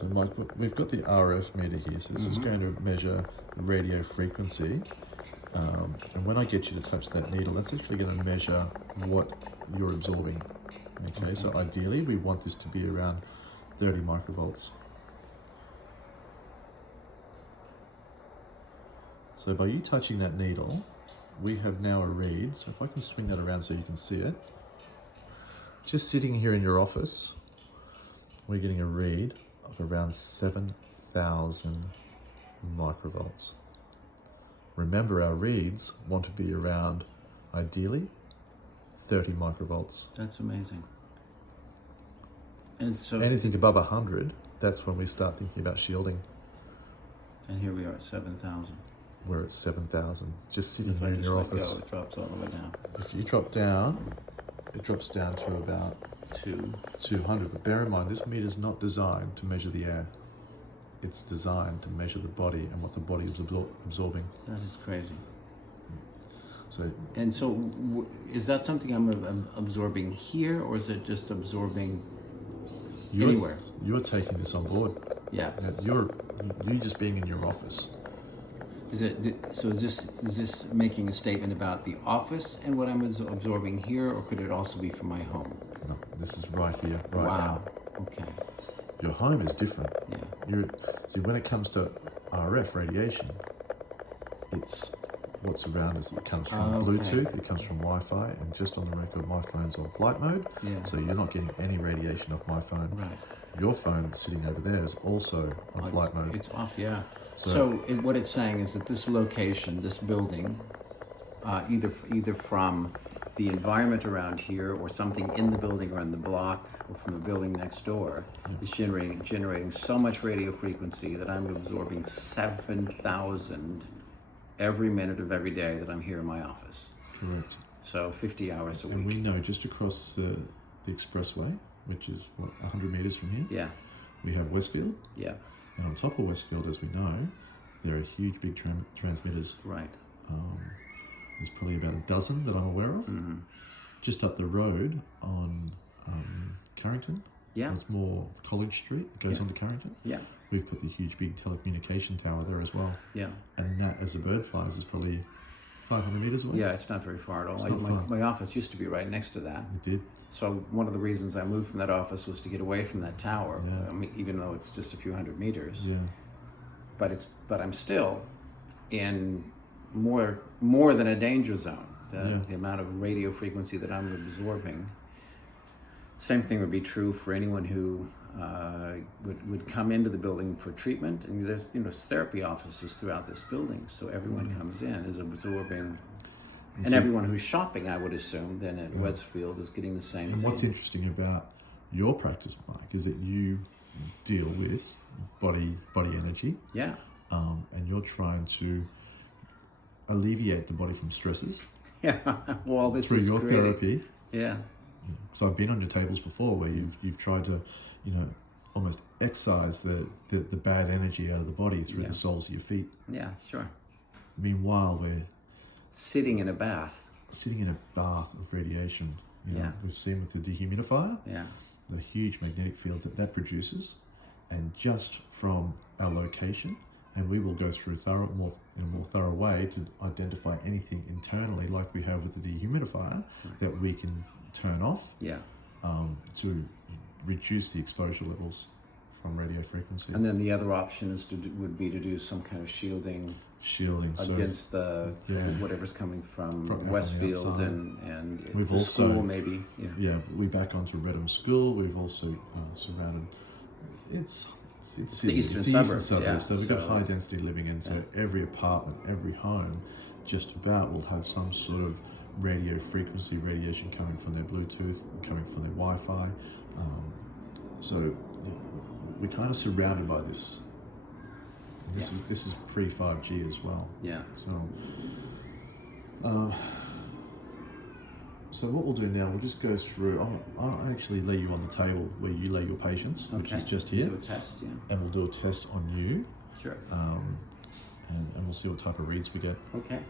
So Mike, we've got the RF meter here, so this is going to measure the radio frequency. And when I get you to touch that needle, that's actually going to measure what you're absorbing. Okay, so ideally we want this to be around 30 microvolts. So by you touching that needle, we have now a read. So if I can swing that around so you can see it. Just sitting here in your office, we're getting a read of around 7,000 microvolts. Remember, our reads want to be around, ideally, 30 microvolts. That's amazing. And so anything above 100, that's when we start thinking about shielding. And here we are at 7,000. We're at 7,000, just sitting here in your your office. Go, it drops all the way down. If you drop down, it drops down to about 200. But bear in mind, this meter is not designed to measure the air. It's designed to measure the body and what the body is absorbing. That is crazy. So, is that something I'm absorbing here, or is it just absorbing anywhere? You're taking this on board. Yeah. You're just being in your office. Is this making a statement about the office and what I'm absorbing here, or could it also be from my home? No, this is right here, right now. Wow. Okay. Your home is different. Yeah. See, when it comes to RF radiation, it's what's around us. It comes from Bluetooth, it comes from Wi-Fi, and just on the record, my phone's on flight mode, so you're not getting any radiation off my phone. Right. Your phone sitting over there is also on flight mode. It's off, yeah. So what it's saying is that this location, this building, either from the environment around here or something in the building or in the block or from the building next door is generating so much radio frequency that I'm absorbing 7,000 every minute of every day that I'm here in my office. Correct. So 50 hours a week. And we know just across the expressway, which is 100 meters from here, yeah, we have Westfield. Yeah. And on top of Westfield, as we know, there are huge big transmitters. Right. There's probably about a dozen that I'm aware of. Just up the road on Carrington. Yeah. It's more College Street. It goes on to Carrington. Yeah. We've put the huge big telecommunication tower there as well. Yeah. And that, as the bird flies, is probably 500 meters away. Yeah, it's not very far at all. My office used to be right next to that. It did. So one of the reasons I moved from that office was to get away from that tower. Yeah. I mean, even though it's just a few hundred meters. Yeah. But I'm still in more than a danger zone. The amount of radio frequency that I'm absorbing. Same thing would be true for anyone who would come into the building for treatment. And there's therapy offices throughout this building, so everyone comes in is absorbing. And everyone who's shopping, I would assume, then at Westfield is getting the same thing. And what's interesting about your practice, Mike, is that you deal with body energy. Yeah. And you're trying to alleviate the body from stresses. Yeah. Well, this through is your therapy. Yeah. So I've been on your tables before where you've tried to, almost excise the bad energy out of the body through the soles of your feet. Yeah, sure. Meanwhile, we're sitting in a bath. Sitting in a bath of radiation. We've seen with the dehumidifier. Yeah. The huge magnetic fields that produces, and just from our location, and we will go through in a more thorough way to identify anything internally, like we have with the dehumidifier, that we can turn off. Yeah. To reduce the exposure levels from radio frequency. And then the other option would be to do some kind of shielding against whatever's coming from Westfield and the school, maybe. Yeah, we back onto Redham School. We've also surrounded. It's the eastern suburbs. So we've got high density living, and so every apartment, every home, just about will have some sort of radio frequency radiation coming from their Bluetooth, coming from their Wi-Fi. So we're kind of surrounded by this. This is pre 5G as well. Yeah. So what we'll do now, we'll just go through. I'll actually lay you on the table where you lay your patients, which is just here. Do a test, yeah. And we'll do a test on you. Sure. And we'll see what type of reads we get. Okay.